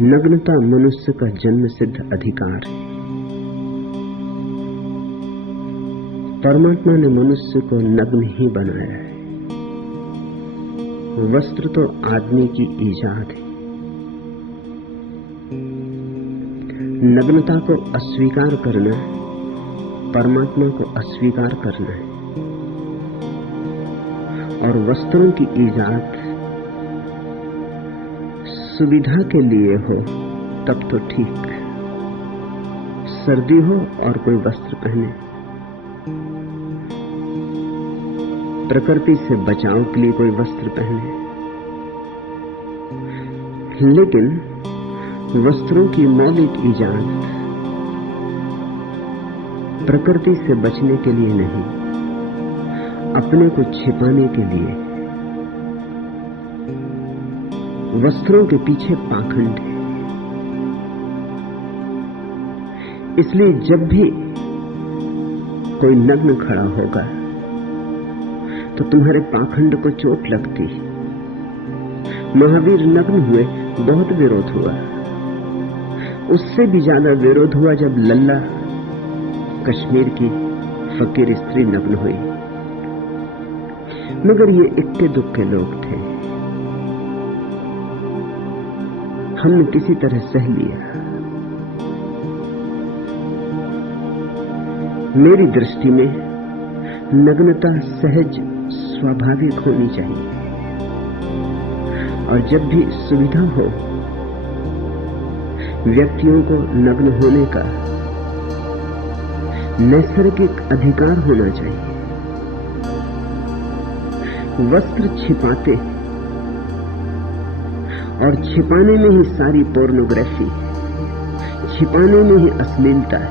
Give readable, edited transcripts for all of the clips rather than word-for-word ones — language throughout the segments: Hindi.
नग्नता मनुष्य का जन्म सिद्ध अधिकार है। परमात्मा ने मनुष्य को नग्न ही बनाया है। वस्त्र तो आदमी की ईजाद है। नग्नता को अस्वीकार करना परमात्मा को अस्वीकार करना है। और वस्त्रों की ईजाद सुविधा के लिए हो तब तो ठीक, सर्दी हो और कोई वस्त्र पहने, प्रकृति से बचाव के लिए कोई वस्त्र पहने, लेकिन वस्त्रों की मौलिक ईजाद प्रकृति से बचने के लिए नहीं, अपने को छिपाने के लिए। वस्त्रों के पीछे पाखंड है। इसलिए जब भी कोई नग्न खड़ा होगा तो तुम्हारे पाखंड को चोट लगती। महावीर नग्न हुए, बहुत विरोध हुआ। उससे भी ज्यादा विरोध हुआ जब लल्ला कश्मीर की फकीर स्त्री नग्न हुई। मगर ये इक्के दुक्के लोग थे, हमने किसी तरह सह लिया। मेरी दृष्टि में नग्नता सहज स्वाभाविक होनी चाहिए, और जब भी सुविधा हो व्यक्तियों को नग्न होने का नैसर्गिक अधिकार होना चाहिए। वस्त्र छिपाते और छिपाने में ही सारी पोर्नोग्राफी, छिपाने में ही अश्लीलता है।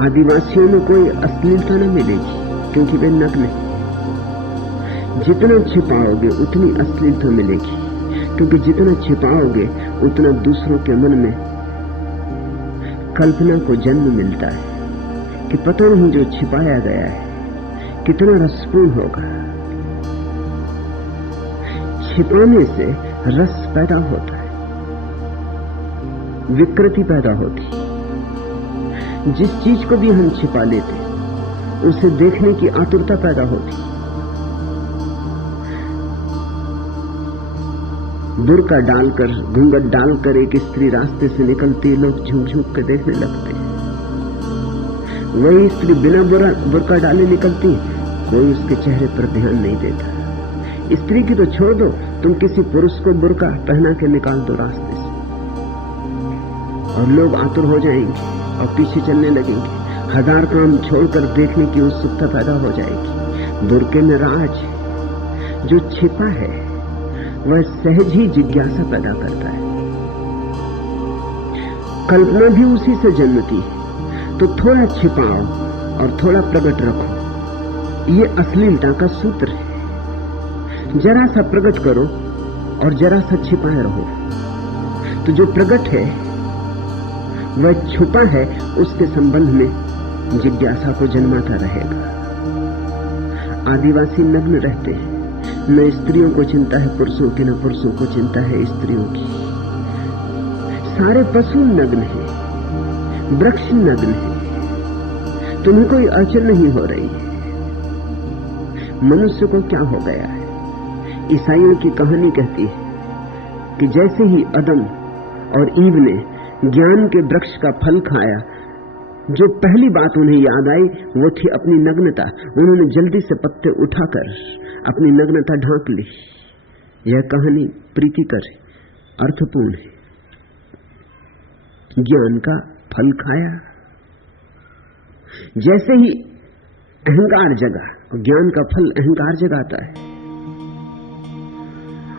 आदिवासियों में कोई अश्लीलता न मिलेगी क्योंकि वे नग्न हैं। जितना छिपाओगे उतनी अश्लीलता मिलेगी, क्योंकि जितना छिपाओगे उतना दूसरों के मन में कल्पना को जन्म मिलता है कि पता नहीं जो छिपाया गया है कितना रसपूर्ण होगा। छिपाने से रस पैदा होता है, विकृति पैदा होती। जिस चीज को भी हम छिपा लेते उसे देखने की आतुरता पैदा होती। बुर्का डालकर, घूंघट डालकर एक स्त्री रास्ते से निकलती, लोग झुक झुक के देखने लगते। वही स्त्री बिना बुर्का डाले निकलती, कोई उसके चेहरे पर ध्यान नहीं देता। स्त्री की तो छोड़ दो, तुम किसी पुरुष को बुर्का पहना के निकाल दो रास्ते से और लोग आतुर हो जाएंगे और पीछे चलने लगेंगे। हजार काम छोड़कर देखने की उत्सुकता पैदा हो जाएगी। बुर्के में राज जो छिपा है वह सहज ही जिज्ञासा पैदा करता है। कल्पना भी उसी से जन्मती है। तो थोड़ा छिपाओ और थोड़ा प्रकट रखो, ये अश्लीलता का सूत्र है। जरा सा प्रकट करो और जरा सा छिपाए रहो, तो जो प्रकट है वह छुपा है, उसके संबंध में जिज्ञासा को जन्माता रहेगा। आदिवासी नग्न रहते हैं, न स्त्रियों को चिंता है पुरुषों की, न पुरुषों को चिंता है स्त्रियों की। सारे पशु नग्न हैं, वृक्ष नग्न हैं, तुम्हें कोई अड़चन नहीं हो रही है। मनुष्य को क्या हो गया है? ईसाइयों की कहानी कहती है कि जैसे ही अदम और ईव ने ज्ञान के वृक्ष का फल खाया, जो पहली बात उन्हें याद आई वो थी अपनी नग्नता। उन्होंने जल्दी से पत्ते उठाकर अपनी नग्नता ढांक ली। यह कहानी प्रीतिकर है, अर्थपूर्ण है। ज्ञान का फल खाया, जैसे ही अहंकार जगा, ज्ञान का फल अहंकार जगाता है,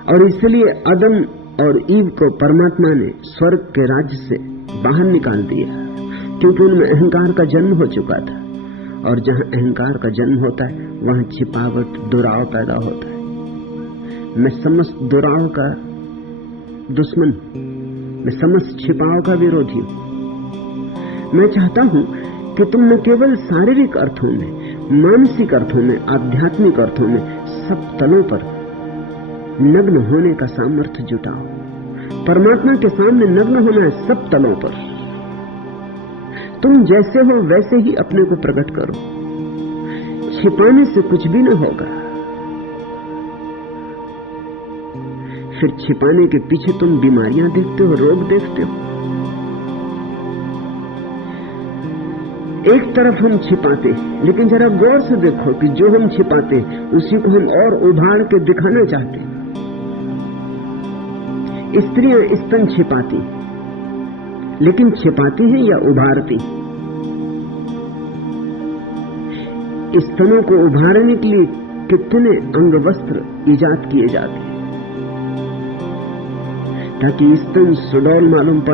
और इसलिए अदम और ईव को परमात्मा ने स्वर्ग के राज्य से बाहर निकाल दिया, क्योंकि उनमें अहंकार का जन्म हो चुका था। और जहां अहंकार का जन्म होता है वहां छिपावट, दुराव पैदा होता है। मैं समस्त दुराव का दुश्मन, मैं समस्त छिपाव का विरोधी हूं। मैं चाहता हूं कि तुम न केवल शारीरिक अर्थों में मानसिक अर्थों में, आध्यात्मिक अर्थों में, सब तलों पर नग्न होने का सामर्थ्य जुटाओ। परमात्मा के सामने नग्न होना है सब तलों पर। तुम जैसे हो वैसे ही अपने को प्रकट करो, छिपाने से कुछ भी न होगा। फिर छिपाने के पीछे तुम बीमारियां देखते हो, रोग देखते हो। एक तरफ हम छिपाते, लेकिन जरा गौर से देखो कि जो हम छिपाते उसी को हम और उभार के दिखाना चाहते। स्त्रियां स्तन छिपाती, लेकिन छिपाती हैं या उभारती? स्तनों को उभारने के लिए कितने अंग वस्त्र इजाद किए जाते, ताकि स्तन सुडौल मालूम पड़े।